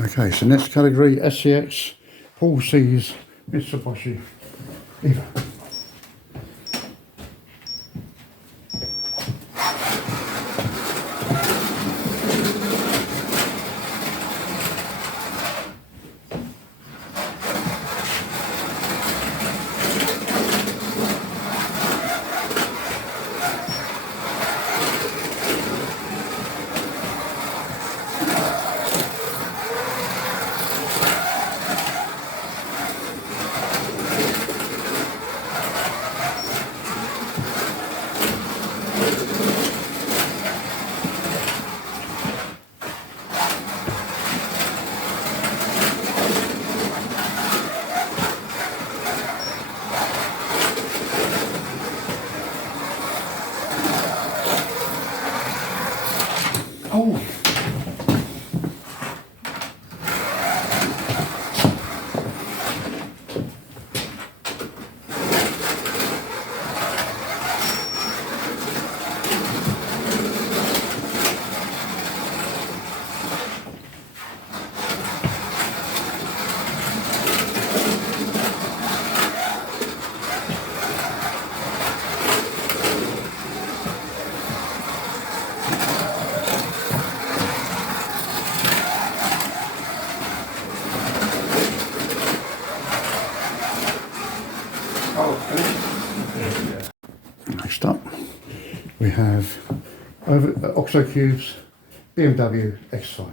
Okay, so next category, SCX, Paul C's Mitsubishi Evo. Oh! Next up, we have Oxo Cubes BMW X5.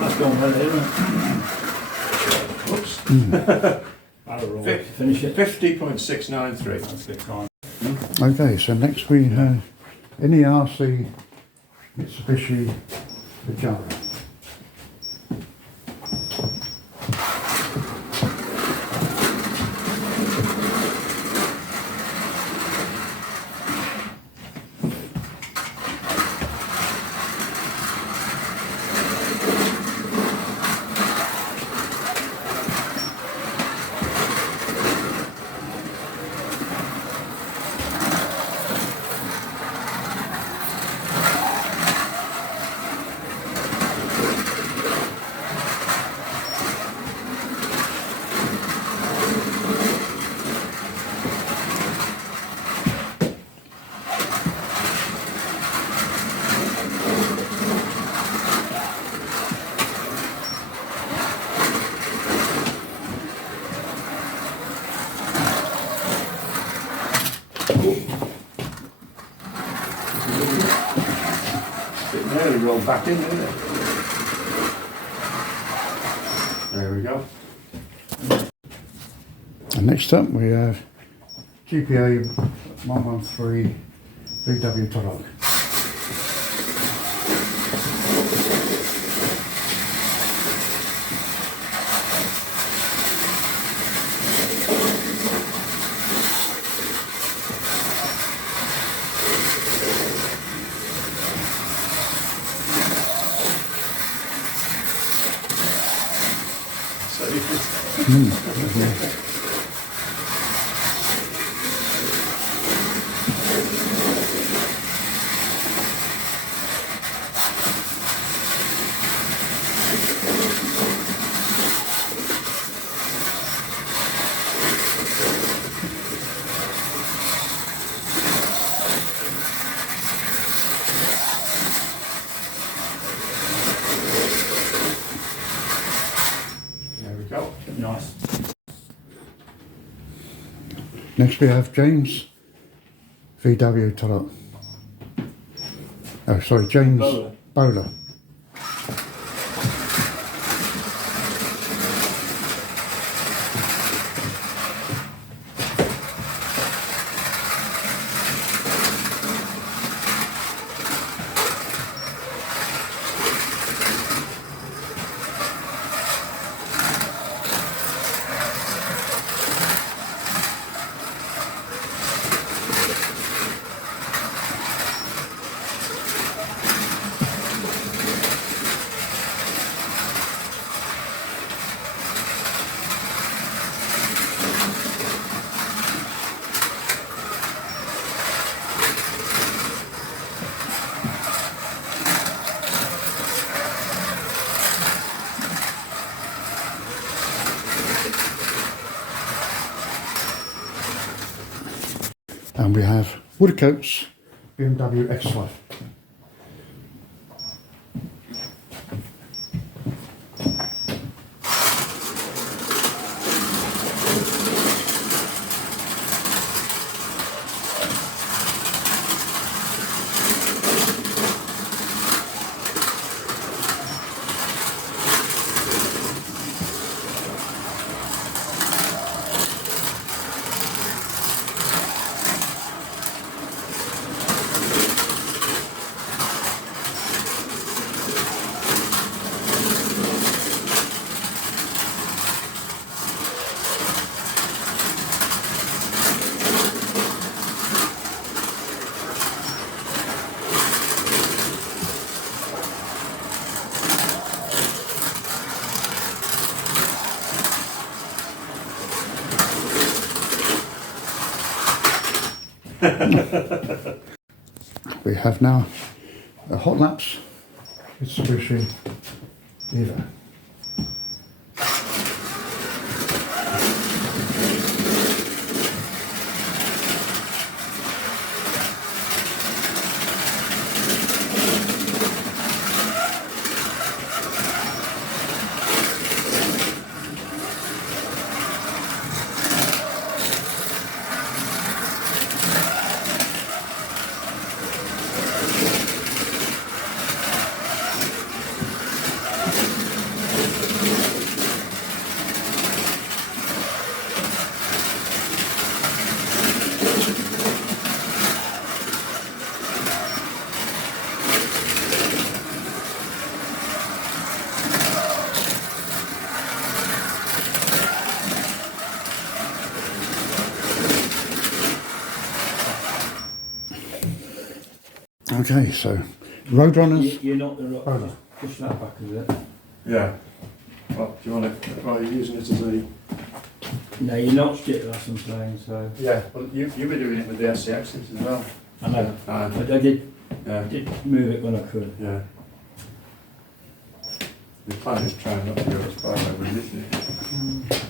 That's gone well, isn't it? Whoops. Finish it. 50.693. That's the time. Okay, so next we have NERC Mitsubishi Pajero. It nearly rolled back in, didn't it? There we go. And next up we have GPA 113 VW Touareg. Next we have James VW Tolok. Oh, sorry, James Bowler. And we have Woodcoats BMW X5. We have now a hot laps Mitsubishi Evo. Okay, so Roadrunners. You're not the rock. Bowler. Push that back a bit. Yeah. Well, do you want it? Right, you're using it as a. No, you notched it last I'm saying, so. Yeah. Well, you were doing it with the SCXs as well. I know. Ah, I did yeah. move it when I could. Yeah. The plan is trying not to go as far over, isn't it?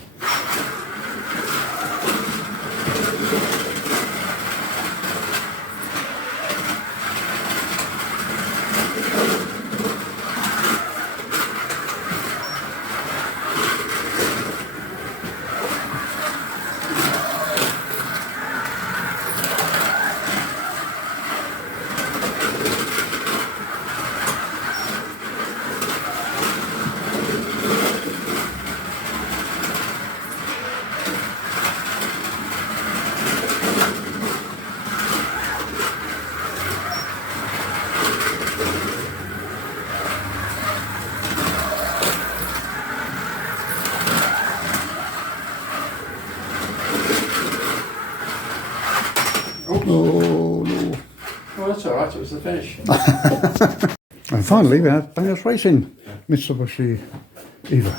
Oh no. Oh, that's all right. It was the finish. And finally we have Bangers Racing Mitsubishi Evo.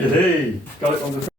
Hey, got it on the